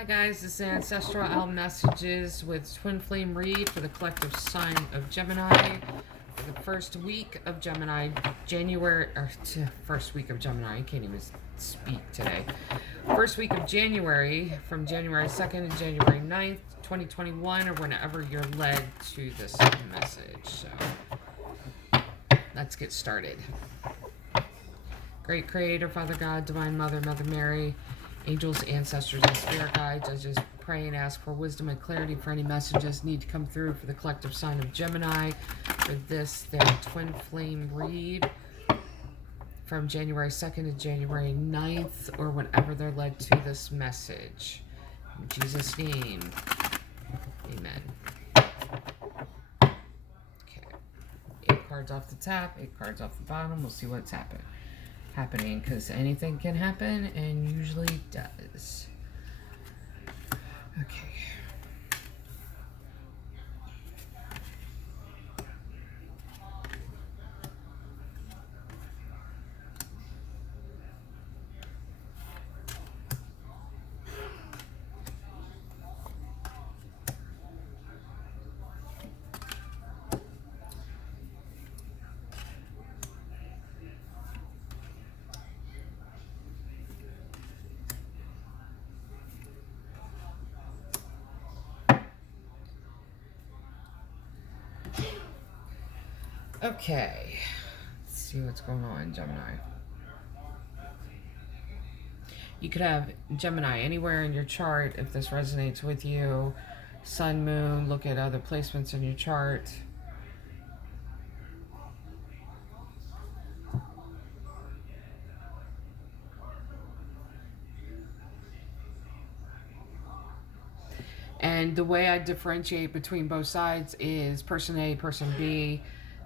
Hi guys, this is Ancestral Owl Messages with Twin Flame Read for the collective sign of Gemini for the first week of Gemini, first week of Gemini, I can't even speak today. First week of January, from January 2nd to January 9th, 2021, or whenever you're led to this message. So, let's get started. Great Creator, Father God, Divine Mother, Mother Mary, angels, ancestors, and spirit guides, I just pray and ask for wisdom and clarity for any messages need to come through for the collective sign of Gemini for this, their twin flame read from January 2nd to January 9th, or whenever they're led to this message. In Jesus' name, amen. Okay, 8 cards off the top, 8 cards off the bottom. We'll see what's happening, because anything can happen and usually does. Okay. Okay, let's see what's going on, Gemini. You could have Gemini anywhere in your chart if this resonates with you. Sun, moon, look at other placements in your chart. And the way I differentiate between both sides is person A, person B.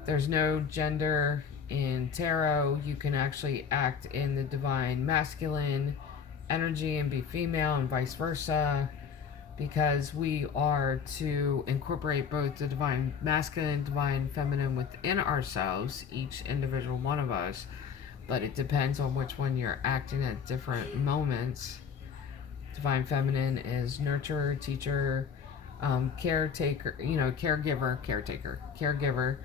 There's no gender in tarot. You can actually act in the divine masculine energy and be female, and vice versa, because we are to incorporate both the divine masculine and divine feminine within ourselves, each individual one of us, but it depends on which one you're acting at different moments. Divine feminine is nurturer, teacher, caretaker, caregiver.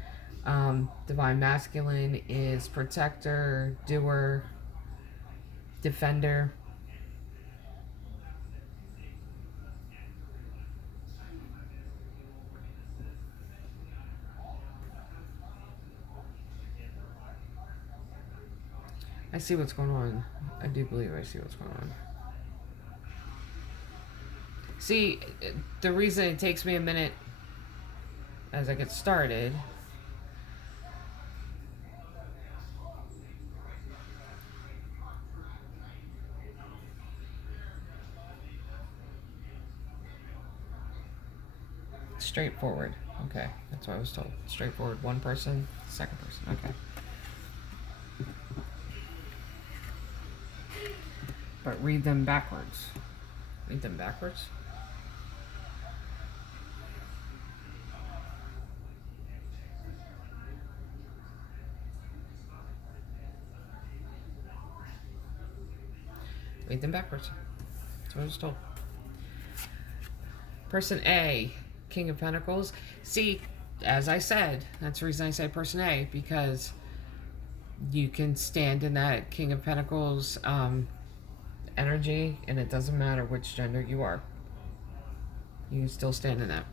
Divine masculine is protector, doer, defender. I see what's going on. I do believe I see what's going on. See, the reason it takes me a minute as I get started straightforward. Okay, that's what I was told. Straightforward, one person, second person. Okay. But read them backwards. Read them backwards? Read them backwards. That's what I was told. Person A, King of Pentacles. See, as I said, that's the reason I say person A, because you can stand in that King of Pentacles energy, and it doesn't matter which gender you are. You can still stand in that.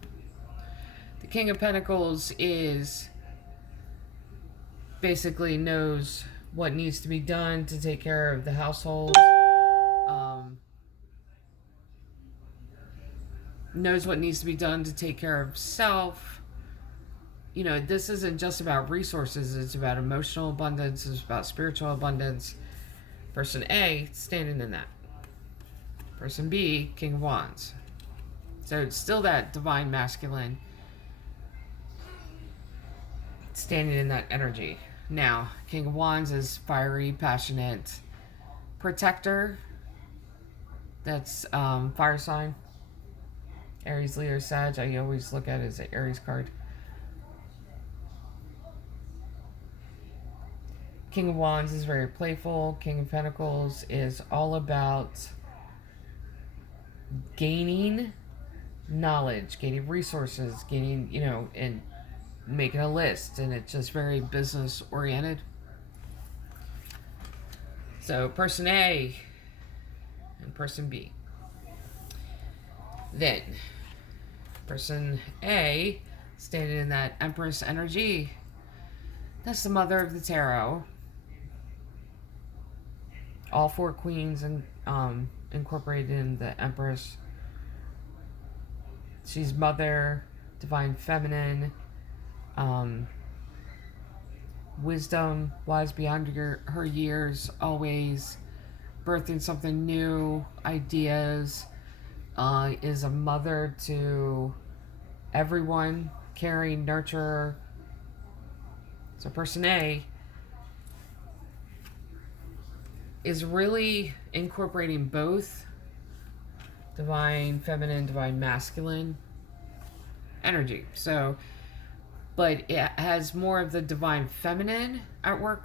The King of Pentacles is basically knows what needs to be done to take care of the household. Knows what needs to be done to take care of self. You know, this isn't just about resources, it's about emotional abundance, it's about spiritual abundance. Person A, standing in that. Person B, King of Wands. So it's still that divine masculine standing in that energy. Now, King of Wands is fiery, passionate, protector. That's fire sign. Aries, Leo, Sag. I always look at it as an Aries card. King of Wands is very playful. King of Pentacles is all about gaining knowledge, gaining resources, gaining, and making a list. And it's just very business oriented. So person A and person B. Then person A, standing in that Empress energy, that's the mother of the tarot. All four queens and incorporated in the Empress. She's mother, divine feminine, wisdom, wise beyond her years, always birthing something new, ideas, is a mother to everyone, caring, nurturer. So person A is really incorporating both divine feminine, divine masculine energy. So, but it has more of the divine feminine at work,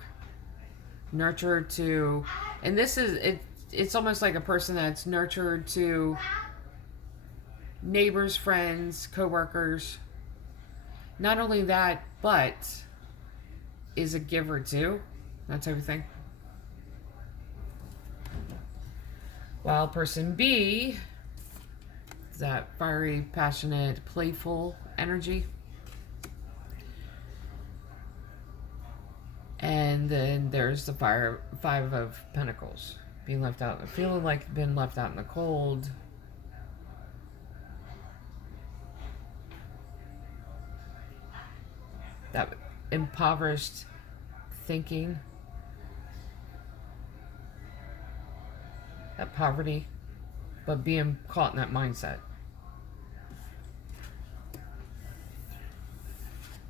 nurtured to, and this is it. It's almost like a person that's nurtured to neighbors, friends, co-workers. Not only that, but is a giver too, that type of thing. While person B is that fiery, passionate, playful energy. And then there's the Five of Pentacles, being left out, feeling like been left out in the cold. That impoverished thinking, that poverty, but being caught in that mindset.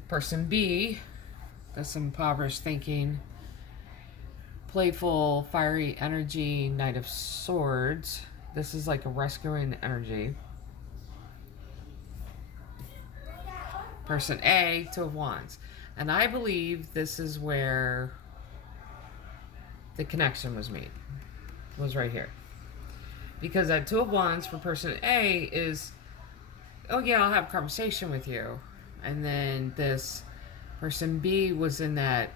Person B, that's impoverished thinking, playful, fiery energy, Knight of Swords. This is like a rescuing energy. Person A, Two of Wands. And I believe this is where the connection was made. Was right here. Because that Two of Wands for person A is, oh yeah, I'll have a conversation with you. And then this person B was in that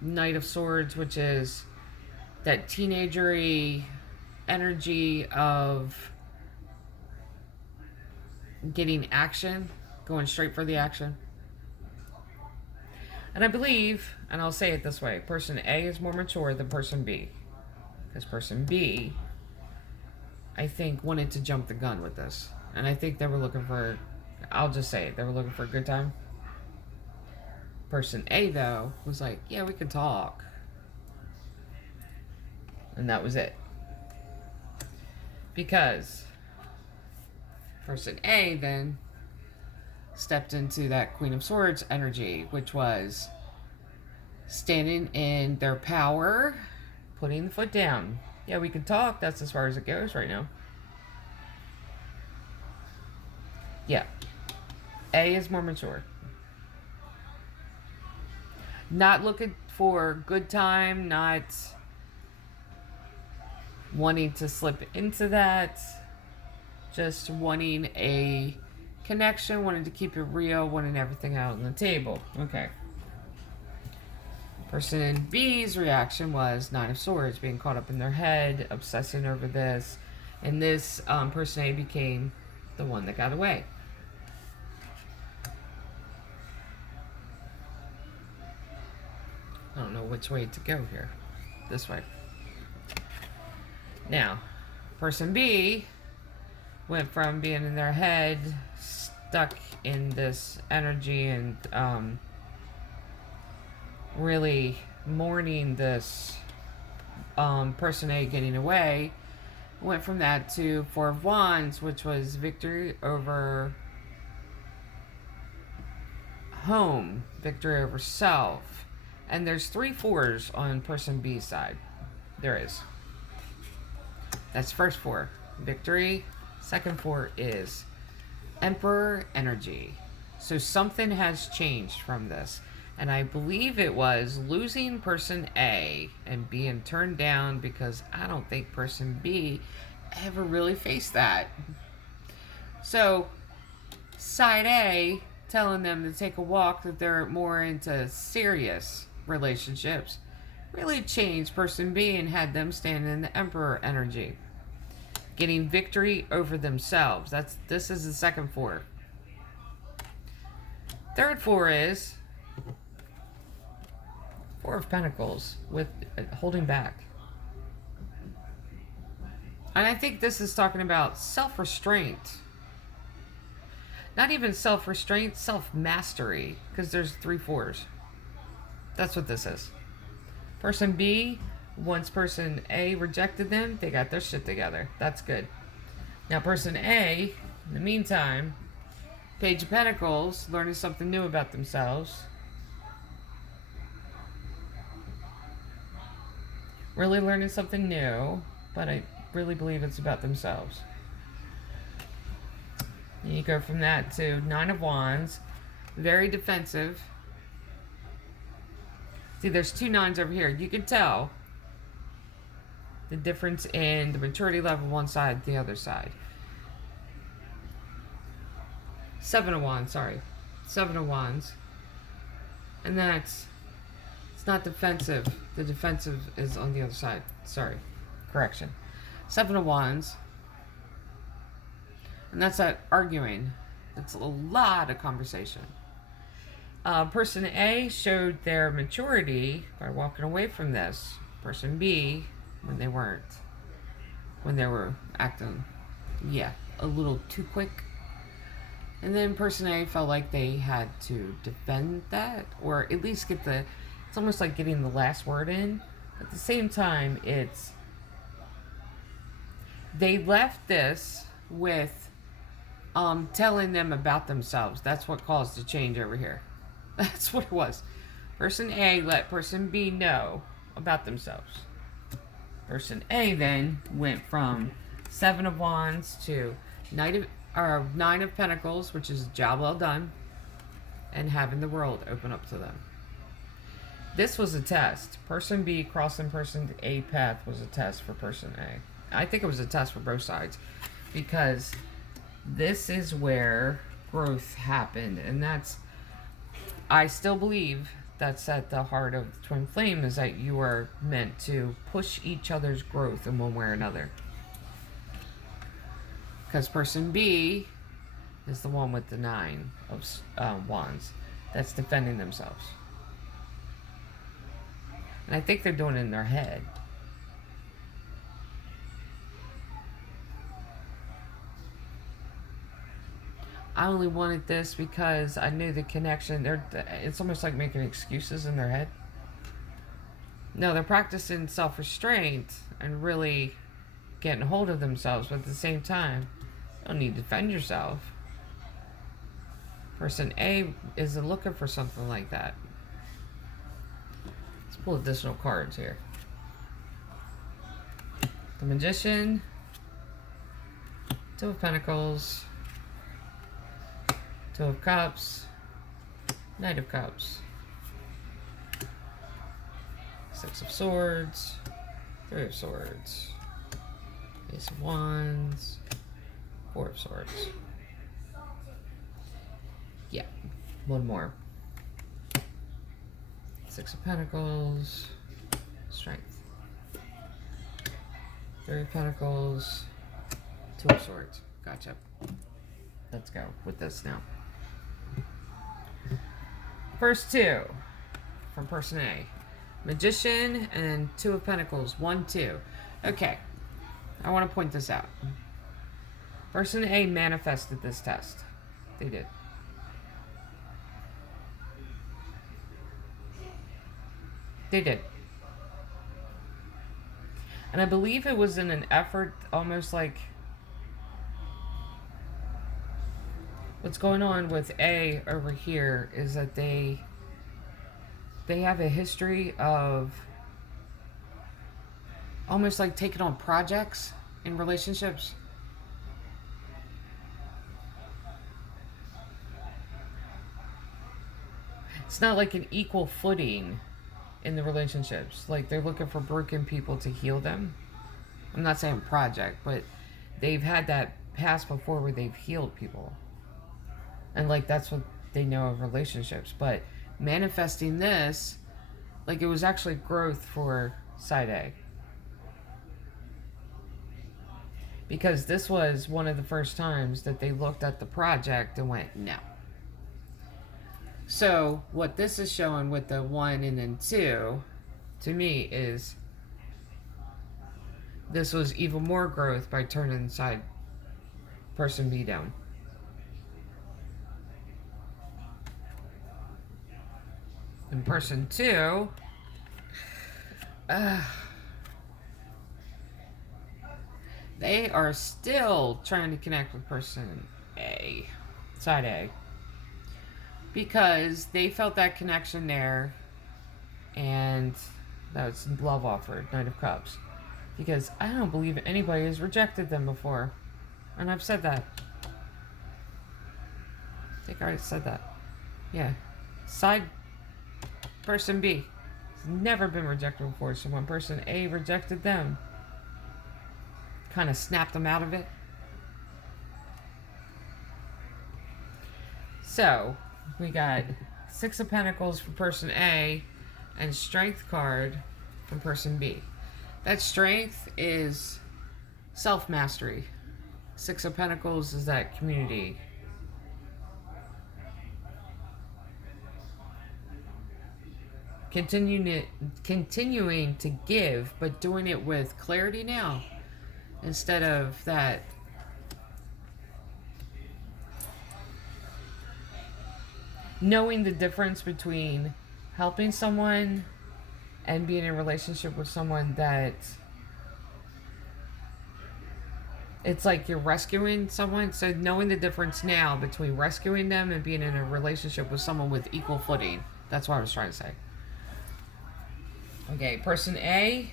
Knight of Swords, which is that teenagery energy of getting action, going straight for the action. And I believe, and I'll say it this way, person A is more mature than person B. Because person B, I think, wanted to jump the gun with this. And I think they were looking for, I'll just say it, they were looking for a good time. Person A, though, was like, yeah, we can talk. And that was it. Because person A then stepped into that Queen of Swords energy, which was standing in their power, putting the foot down. Yeah, we can talk. That's as far as it goes right now. Yeah. A is more mature. Not looking for good time, not wanting to slip into that. Just wanting a connection, wanting to keep it real, wanting everything out on the table. Okay. Person B's reaction was Nine of Swords, being caught up in their head, obsessing over this. And this person A became the one that got away. I don't know which way to go here. This way. Now, person B went from being in their head, stuck in this energy, and really mourning this person A getting away. Went from that to Four of Wands, which was victory over home, victory over self. And there's 3 fours on person B's side. There is. That's first 4. Victory. Second 4 is Emperor energy. So something has changed from this. And I believe it was losing person A and being turned down because I don't think person B ever really faced that. So, side A telling them to take a walk, that they're more into serious relationships, really changed person B and had them stand in the Emperor energy, getting victory over themselves. This is the second four. Third four is Four of Pentacles with holding back. And I think this is talking about self-restraint. Not even self-restraint, self-mastery, because there's 3 fours. That's what this is. Person B, once person A rejected them, they got their shit together. That's good. Now person A, in the meantime, Page of Pentacles, learning something new about themselves. Really learning something new, but I really believe it's about themselves. And you go from that to Nine of Wands, very defensive. See, there's 2 nines over here. You can tell the difference in the maturity level one side, the other side. 7 of Wands, sorry. 7 of Wands. And it's not defensive. The defensive is on the other side. Sorry. Correction. 7 of Wands. And that's that arguing. It's a lot of conversation. Person A showed their maturity by walking away from this. Person B, when they weren't. When they were acting, a little too quick. And then person A felt like they had to defend that, or at least get it's almost like getting the last word in. At the same time, they left this with telling them about themselves. That's what caused the change over here. That's what it was. Person A let person B know about themselves. Person A then went from 7 of Wands to 9 of Pentacles, which is a job well done, and having the world open up to them. This was a test. Person B crossing person A path was a test for person A. I think it was a test for both sides, because this is where growth happened, and I still believe that's at the heart of the Twin Flame, is that you are meant to push each other's growth in one way or another. Because person B is the one with the 9 of Wands that's defending themselves. And I think they're doing it in their head. I only wanted this because I knew the connection. It's almost like making excuses in their head. No, they're practicing self-restraint and really getting a hold of themselves, but at the same time, you don't need to defend yourself. Person A isn't looking for something like that. Let's pull additional cards here. The Magician, 2 of Pentacles, 2 of Cups, Knight of Cups, 6 of Swords, 3 of Swords, Ace of Wands, 4 of Swords. Yeah, one more. 6 of Pentacles, Strength, 3 of Pentacles, 2 of Swords. Gotcha. Let's go with this now. First 2 from person A. Magician and 2 of Pentacles. 1, 2. Okay. I want to point this out. Person A manifested this test. They did. They did. And I believe it was in an effort, almost like what's going on with A over here is that they have a history of almost like taking on projects in relationships. It's not like an equal footing in the relationships. Like they're looking for broken people to heal them. I'm not saying project, but they've had that past before where they've healed people. And like that's what they know of relationships. But manifesting this, like it was actually growth for side A. Because this was one of the first times that they looked at the project and went, no. So what this is showing with the 1 and then 2 to me is this was even more growth by turning side person B down. And person 2, they are still trying to connect with person A, side A, because they felt that connection there, and that's love offered, Knight of Cups. Because I don't believe anybody has rejected them before. And I've said that. I think I already said that. Yeah. Side person B has never been rejected before. So when person A rejected them, kind of snapped them out of it. So we got 6 of Pentacles for person A and Strength card from person B. That strength is self-mastery. 6 of Pentacles is that community. Continuing to give, but doing it with clarity now. Instead of that knowing the difference between helping someone and being in a relationship with someone that it's like you're rescuing someone. So knowing the difference now between rescuing them and being in a relationship with someone with equal footing. That's what I was trying to say. Okay, person A,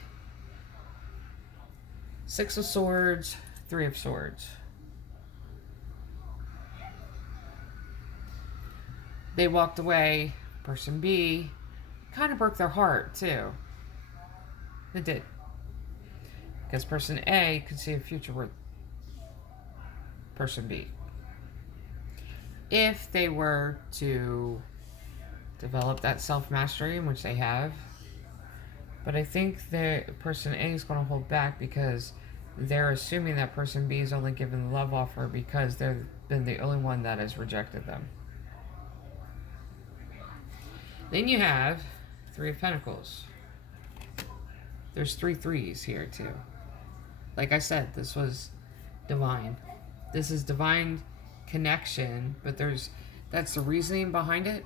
6 of Swords, 3 of Swords. They walked away. Person B kind of broke their heart too. It did. Because person A could see a future with person B. If they were to develop that self-mastery, in which they have. But I think that person A is going to hold back because they're assuming that person B is only given the love offer because they've been the only one that has rejected them. Then you have 3 of Pentacles. There's 3 threes here too. Like I said, this was divine. This is divine connection, but that's the reasoning behind it.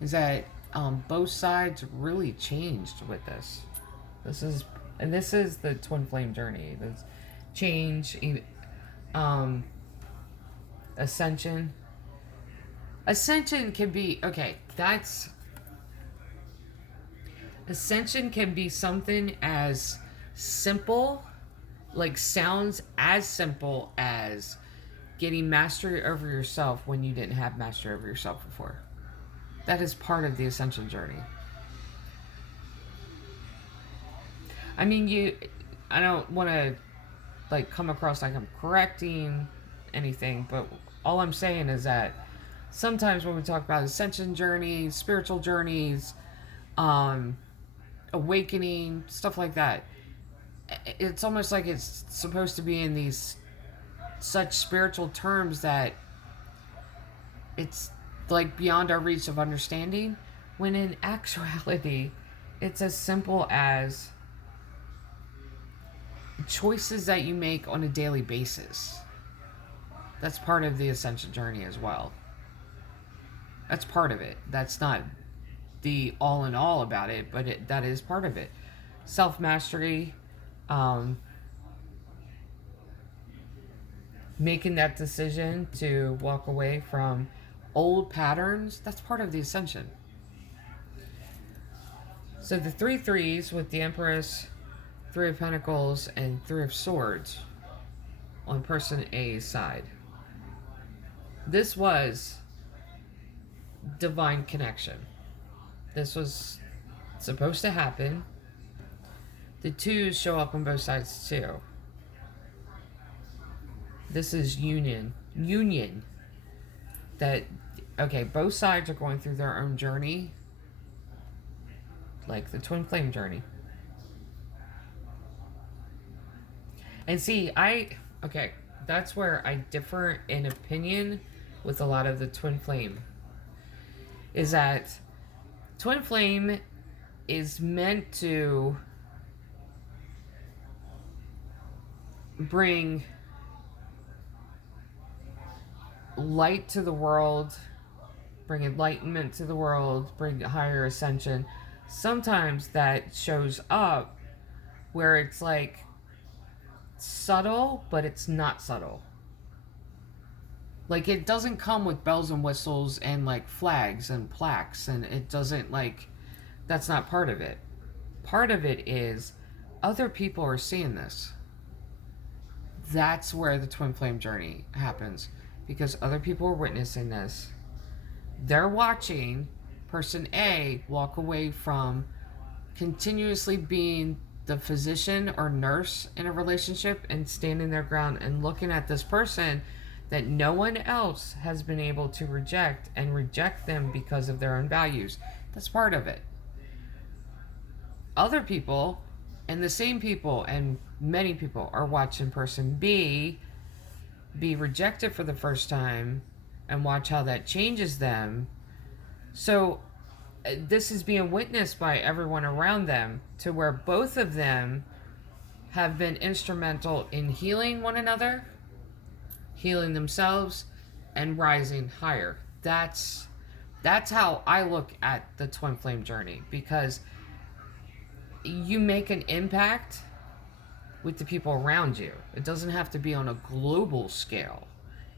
Is that both sides really changed with this. This is the twin flame journey. This change, ascension. Ascension can be ascension can be something as simple, like sounds as simple as getting mastery over yourself when you didn't have mastery over yourself before. That is part of the ascension journey. I mean, I don't want to like come across like I'm correcting anything, but all I'm saying is that sometimes when we talk about ascension journeys, spiritual journeys, awakening, stuff like that, it's almost like it's supposed to be in these such spiritual terms that it's like beyond our reach of understanding, when in actuality it's as simple as choices that you make on a daily basis. That's part of the ascension journey as well. That's part of it. That's not the all in all about it, but that is part of it. Self-mastery, making that decision to walk away from old patterns, that's part of the ascension. So the 3 threes with the Empress, 3 of Pentacles, and 3 of Swords on person A's side. This was divine connection. This was supposed to happen. The 2s show up on both sides too. This is union. Union. That, okay, both sides are going through their own journey, like the twin flame journey. And see, okay, that's where I differ in opinion with a lot of the twin flame. Is that twin flame is meant to bring light to the world, bring enlightenment to the world, bring higher ascension. Sometimes that shows up where it's like subtle, but it's not subtle. Like, it doesn't come with bells and whistles and like flags and plaques, and it doesn't, like, that's not part of it. Part of it is other people are seeing this. That's where the twin flame journey happens, because other people are witnessing this. They're watching person A walk away from continuously being the physician or nurse in a relationship and standing their ground and looking at this person that no one else has been able to reject, and reject them because of their own values. That's part of it. Other people, and the same people, and many people are watching person B be rejected for the first time and watch how that changes them. So this is being witnessed by everyone around them, to where both of them have been instrumental in healing one another, healing themselves, and rising higher. That's how I look at the twin flame journey, because you make an impact with the people around you. It doesn't have to be on a global scale.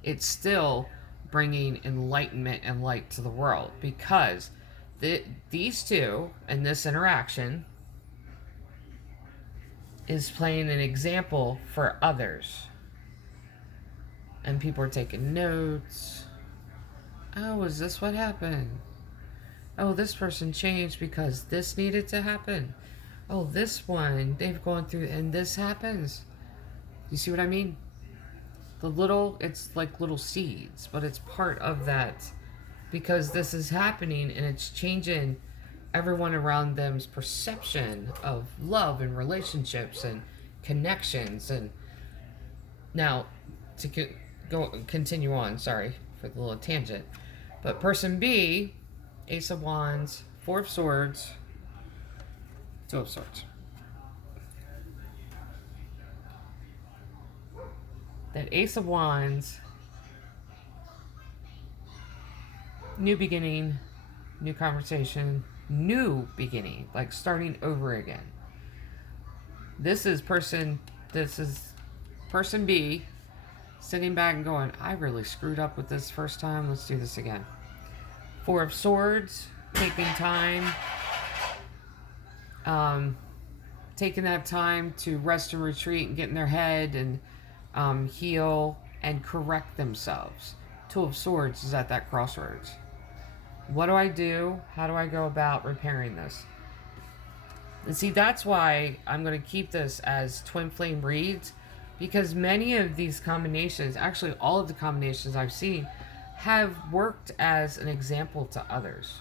It's still bringing enlightenment and light to the world, because these two and this interaction is playing an example for others. And people are taking notes. Oh, is this what happened? Oh, this person changed because this needed to happen. Oh, this one, they've gone through, and this happens. You see what I mean? It's like little seeds, but it's part of that, because this is happening and it's changing everyone around them's perception of love and relationships and connections. And now, to continue on, sorry for the little tangent, but person B, Ace of Wands, Four of Swords, Two of Swords. That Ace of Wands, new beginning, new conversation, new beginning, like starting over again. This is person B sitting back and going, I really screwed up with this first time, let's do this again. Four of Swords, taking time, taking that time to rest and retreat and get in their head and heal and correct themselves. Two of Swords is at that crossroads. What do I do? How do I go about repairing this? And see, that's why I'm going to keep this as twin flame reads, because many of these combinations, actually all of the combinations I've seen, have worked as an example to others.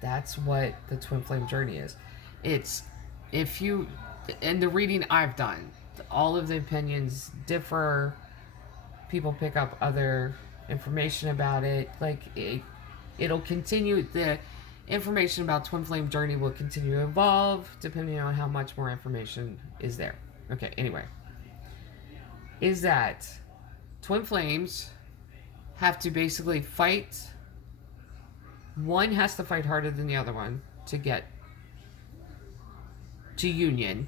That's what the twin flame journey is. It's, if you, in the reading I've done, all of the opinions differ. People pick up other information about it. Like, it'll continue, the information about twin flame journey will continue to evolve depending on how much more information is there. Okay, anyway. Is that twin flames have to basically fight. One has to fight harder than the other one to get to union.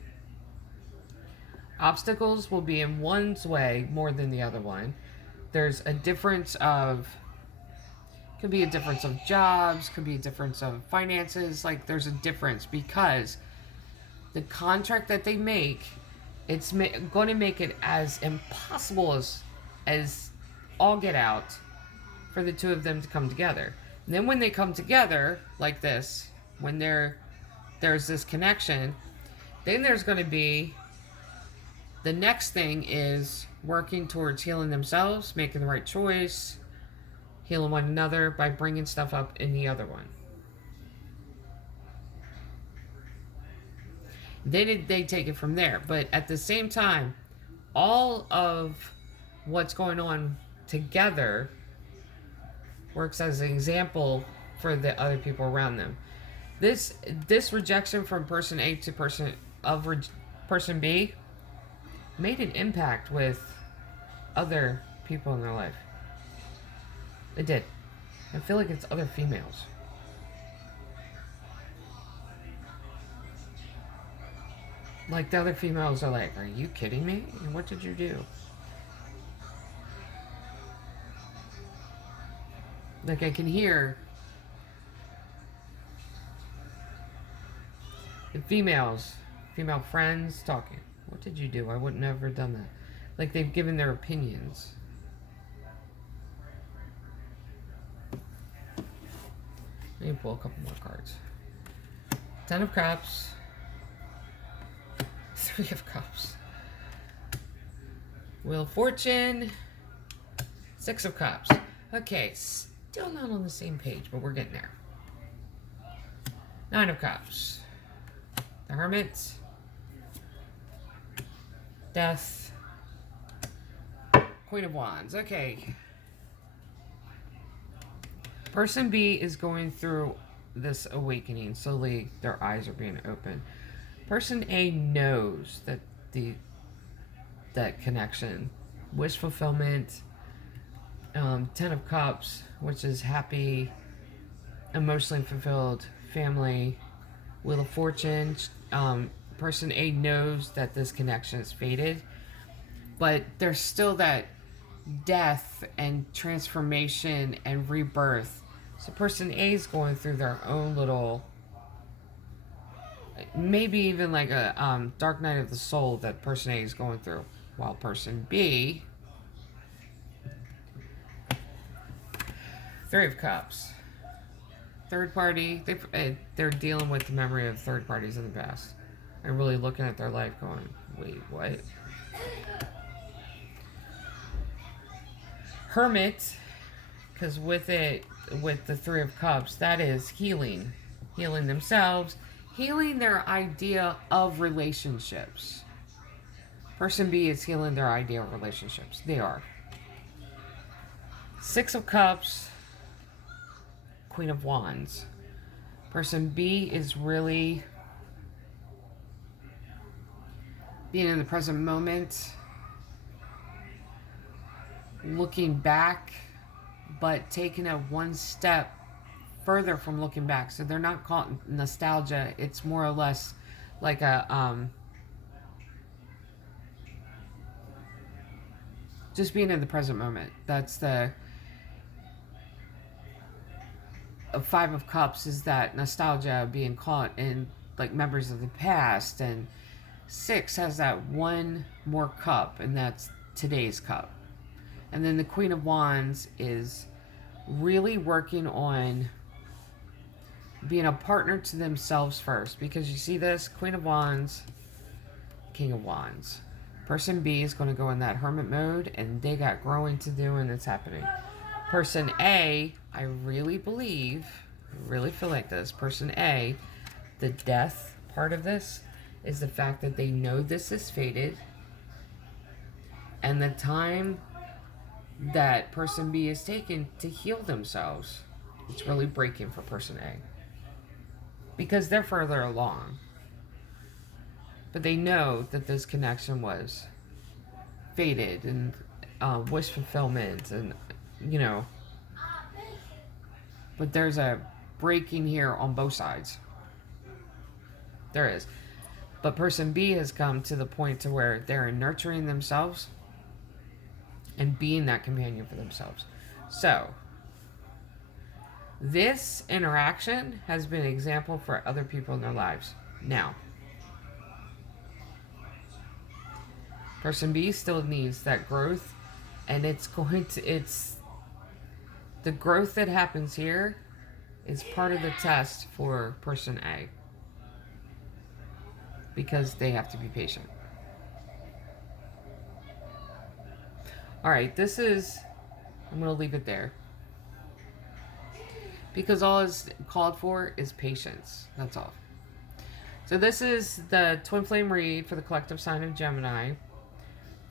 Obstacles will be in one's way more than the other one. There's a difference of, could be a difference of jobs, could be a difference of finances. Like, there's a difference, because the contract that they make, it's going to make it as impossible as all get out for the two of them to come together. And then when they come together like this, when there's this connection, then there's going to be The next thing is working towards healing themselves, making the right choice, healing one another by bringing stuff up in the other one. They take it from there. But at the same time, all of what's going on together works as an example for the other people around them. This rejection from person A to person B made an impact with other people in their life. It did. I feel like it's other females. Like, the other females are like, are you kidding me? What did you do? Like, I can hear the female friends talking. What did you do? I would never done that. Like, they've given their opinions. Let me pull a couple more cards. 10 of Cups. 3 of Cups. Wheel of Fortune. 6 of Cups. Okay, still not on the same page, but we're getting there. 9 of Cups. The Hermit. Death. Queen of Wands. Okay. Person B is going through this awakening. Slowly, their eyes are being opened. Person A knows that that connection, wish fulfillment, 10 of Cups, which is happy, emotionally fulfilled family, Wheel of Fortune. Person A knows that this connection is faded, but there's still that death and transformation and rebirth. So person A is going through their own little, maybe even like a dark night of the soul that person A is going through, while person B, 3 of Cups, third party, they're dealing with the memory of third parties in the past and really looking at their life going, wait, what? Hermit, because with the 3 of Cups, that is healing themselves, healing their idea of relationships. Person B is healing their idea of relationships. They are. 6 of Cups, Queen of Wands. Person B is really being in the present moment, looking back, but taking it one step further from looking back. So they're not caught in nostalgia. It's more or less like a just being in the present moment. That's the 5 of Cups is that nostalgia, being caught in like memories of the past, and 6 has that one more cup, and that's today's cup. And then the Queen of Wands is really working on being a partner to themselves first, because you see this Queen of Wands, King of Wands. Person B is going to go in that hermit mode, and they got growing to do, and it's happening. Person A, I really feel like this. Person A, the death part of this is the fact that they know this is fated, and the time that person B is taking to heal themselves, it's really breaking for person A, because they're further along, but they know that this connection was fated, and wish fulfillment, and but there's a breaking here on both sides. There is. But person B has come to the point to where they're nurturing themselves and being that companion for themselves. So, this interaction has been an example for other people in their lives. Now, person B still needs that growth, and it's the growth that happens here is part of the test for person A, because they have to be patient. All right, I'm going to leave it there. Because all is called for is patience. That's all. So this is the Twin Flame read for the collective sign of Gemini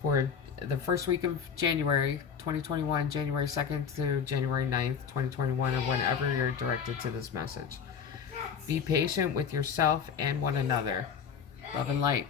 for the first week of January 2021, January 2nd to January 9th, 2021, or whenever you're directed to this message. Be patient with yourself and one another. Love and light.